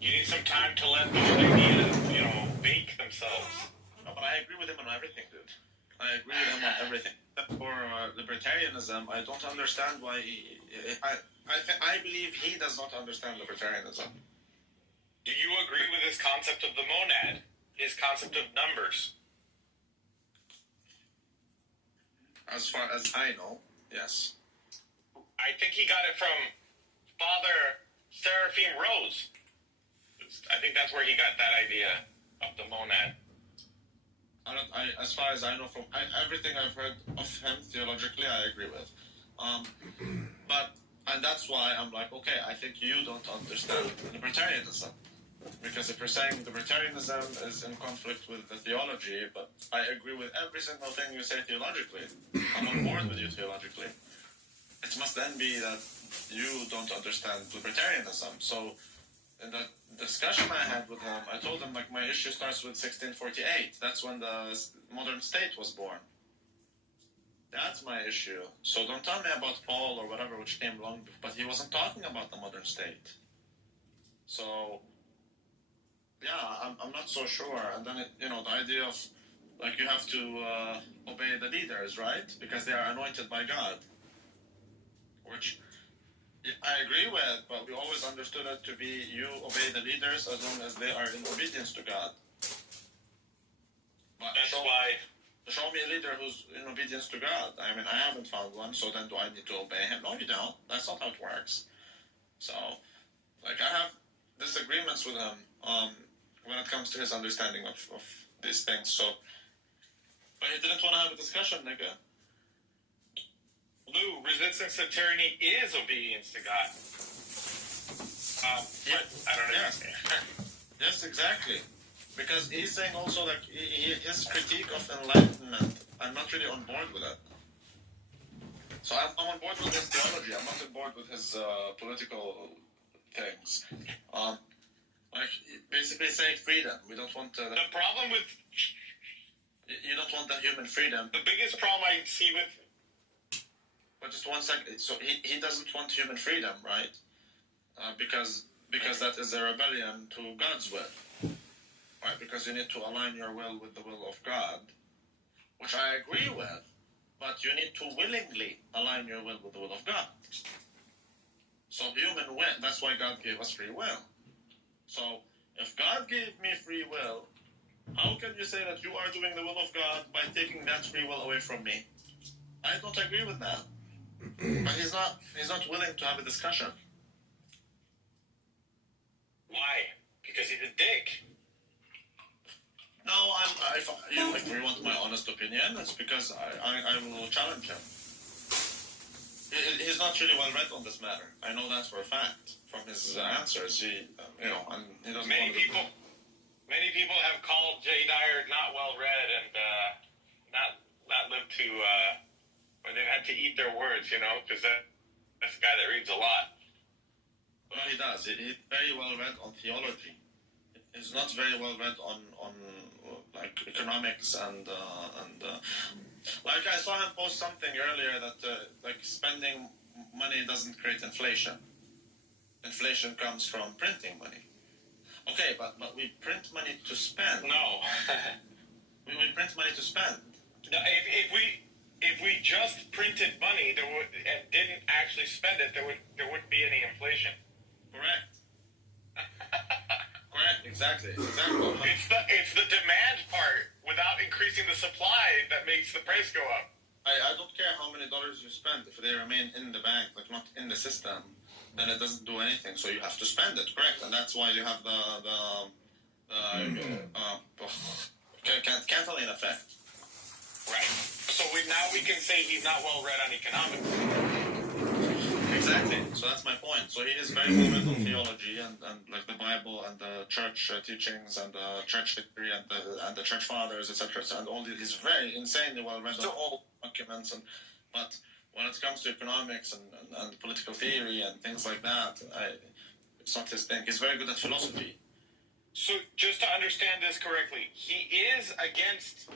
You need some time to let those ideas, bake themselves. No, but I agree with him on everything, dude. I agree with him on everything. For libertarianism, I don't understand why I believe he does not understand libertarianism. Do you agree with his concept of the monad? His concept of numbers? As far as I know, yes. I think he got it from Father Seraphim Rose. I think that's where he got that idea of the monad. As far as I know, from everything I've heard of him theologically, I agree with. And that's why I'm like, okay, I think you don't understand libertarianism. Because if you're saying libertarianism is in conflict with the theology, but I agree with every single thing you say theologically. I'm on board with you theologically. It must then be that you don't understand libertarianism. So in that discussion I had with him, I told him, like, my issue starts with 1648. That's when the modern state was born. That's my issue. So don't tell me about Paul or whatever, which came long before. But he wasn't talking about the modern state. So, yeah, I'm not so sure. And then, the idea of, like, you have to obey the leaders, right? Because they are anointed by God. Which I agree with, but we always understood it to be you obey the leaders as long as they are in obedience to God. But that's why... Show me a leader who's in obedience to God. I mean, I haven't found one, so then do I need to obey him? No, you don't. That's not how it works. So, like, I have disagreements with him when it comes to his understanding of these things. So, but he didn't want to have a discussion, nigga. Lou, resistance to tyranny is obedience to God. I don't know. Yes. Yes, exactly. Because he's saying also, like, his critique of enlightenment, I'm not really on board with it. So I'm on board with his theology. I'm not on board with his political things. Like, basically saying freedom. We don't want the problem with... You don't want the human freedom. The biggest problem I see with... But just 1 second. So he doesn't want human freedom, right? Because that is a rebellion to God's will. Right, because you need to align your will with the will of God, which I agree with, but you need to willingly align your will with the will of God. So human will, that's why God gave us free will. So if God gave me free will, how can you say that you are doing the will of God by taking that free will away from me? I don't agree with that. But he's not willing to have a discussion. Why? Because he's a dick. No, if we want my honest opinion, it's because I will challenge him. He's not really well read on this matter. I know that for a fact from his answers. He doesn't. Many people have called Jay Dyer not well read and not lived to, or they've had to eat their words, because that's a guy that reads a lot. Well, he does. He's very well read on theology. He's not very well read on like economics and like I saw him post something earlier that like spending money doesn't create inflation. Inflation comes from printing money. Okay, but we print money to spend. No, we print money to spend. No, if we just printed money and didn't actually spend it, there wouldn't be any inflation. Correct. Correct, exactly. It's the demand part without increasing the supply that makes the price go up. I don't care how many dollars you spend. If they remain in the bank, like not in the system, then it doesn't do anything. So you have to spend it, correct? And that's why you have the Catalan effect. Right. So now we can say he's not well read on economics. Exactly. So that's my point. So he is very well read on theology and like the Bible and the church teachings and the church history and the church fathers, etc. And all these, he's very insanely well read on all documents. But when it comes to economics and political theory and things like that, it's not his thing. He's very good at philosophy. So just to understand this correctly, he is against